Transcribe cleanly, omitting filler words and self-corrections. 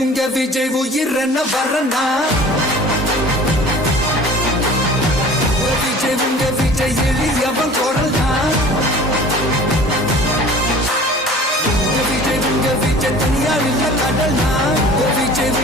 உங்க விஜய் உயிரன வரனா உங்க விஜய் எளியவன் குரல்னா உங்க விஜய் தனியார் இல்ல கடல்னா விஜய்